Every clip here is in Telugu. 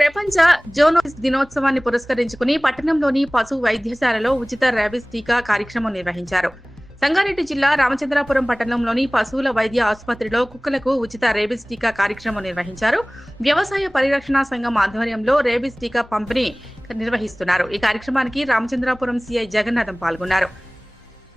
ప్రపంచ జోనోస్ దినోత్సవాన్ని పురస్కరించుకుని పట్టణంలోని పశు వైద్యశాలలో ఉచిత ర్యాబిస్ టీకా కార్యక్రమం నిర్వహించారు. సంగారెడ్డి జిల్లా రామచంద్రాపురం పట్టణంలోని పశువుల వైద్య ఆసుపత్రిలో కుక్కలకు ఉచిత రేబిస్ టీకా కార్యక్రమం నిర్వహించారు. వ్యవసాయ పరిరక్షణ సంఘం ఆధ్వర్యంలో రేబిస్ టీకా పంపిణీ నిర్వహిస్తున్నారు. ఈ కార్యక్రమానికి రామచంద్రాపురం సీఐ జగన్నాథం పాల్గొన్నారు.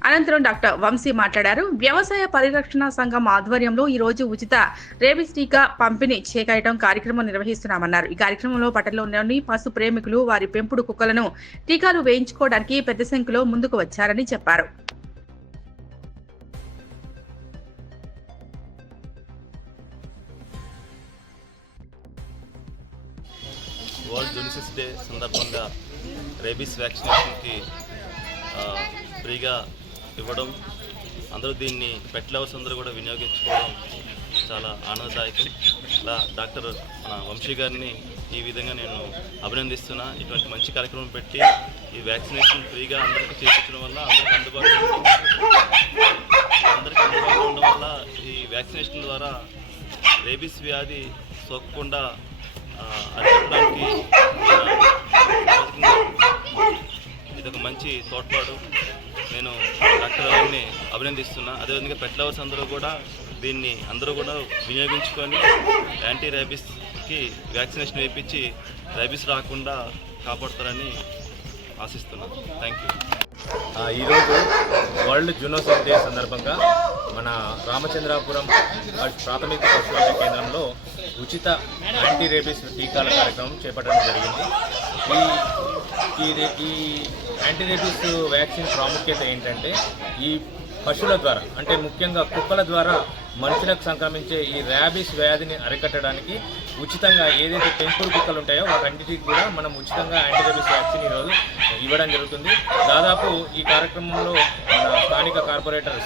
అనంతరం డాక్టర్ వంశీ మాట్లాడారు. వ్యవసాయ పరిరక్షణ సంఘం ఆధ్వర్యంలో ఈ రోజు ఉచిత రేబిస్ టీకా పంపిణీ చేకాయటం కార్యక్రమం నిర్వహిస్తున్నామన్నారు. ఈ కార్యక్రమంలో పట్టణంలోని పశు ప్రేమికులు వారి పెంపుడు కుక్కలను టీకాలు వేయించుకోవడానికి పెద్ద సంఖ్యలో ముందుకు వచ్చారని చెప్పారు. వరల్డ్ డే సందర్భంగా రేబీస్ వ్యాక్సినేషన్కి ఫ్రీగా ఇవ్వడం అందరూ దీన్ని పెట్ లవర్స్ అందరూ కూడా వినియోగించుకోవడం చాలా ఆనందదాయకం. ఇలా డాక్టర్ మన వంశీ గారిని ఈ విధంగా నేను అభినందిస్తున్నా. ఇటువంటి మంచి కార్యక్రమం పెట్టి ఈ వ్యాక్సినేషన్ ఫ్రీగా అందరికీ చేయించడం వల్ల అందరికీ అందుబాటులో అందరికీ అందుబాటులో ఉండడం వల్ల ఈ వ్యాక్సినేషన్ ద్వారా రేబీస్ వ్యాధి సోకకుండా ఆ, అరికట్టడానికి ఇది ఒక మంచి తోడ్పాటు. నేను అభినందిస్తున్నా. అదేవిధంగా పెట్ లవర్స్ అందరూ కూడా దీన్ని అందరూ కూడా వినియోగించుకొని యాంటీ ర్యాబీస్కి వ్యాక్సినేషన్ వేయించి ర్యాబీస్ రాకుండా కాపాడుతారని ఆశిస్తున్నాను థ్యాంక్ యూ ఈరోజు వరల్డ్ జూనోసిస్ డే సందర్భంగా మన రామచంద్రాపురం ప్రాథమిక పశువుల కేంద్రంలో ఉచిత యాంటీ రేబీస్ టీకాల కార్యక్రమం చేపట్టడం జరిగింది. ఈ ఈ ఈ యాంటీరేబీస్ వ్యాక్సిన్ ప్రాముఖ్యత ఏంటంటే ఈ పశువుల ద్వారా అంటే ముఖ్యంగా కుక్కల ద్వారా మనుషులకు సంక్రమించే ఈ ర్యాబీస్ వ్యాధిని అరికట్టడానికి ఉచితంగా ఏదైతే పెంపుడు కుక్కలు ఉంటాయో వాటన్నిటికి కూడా మనం ఉచితంగా యాంటీ వ్యాక్సిన్ ఈరోజు ఇవ్వడం జరుగుతుంది. దాదాపు ఈ కార్యక్రమంలో మన స్థానిక కార్పొరేటర్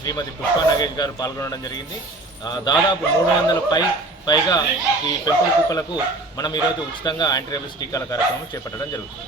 శ్రీమతి పుష్పా నగేష్ గారు పాల్గొనడం జరిగింది. దాదాపు మూడు వందల పై పైగా ఈ పెంపుడు కుక్కలకు మనం ఈరోజు ఉచితంగా యాంటీ టీకాల కార్యక్రమం చేపట్టడం జరుగుతుంది.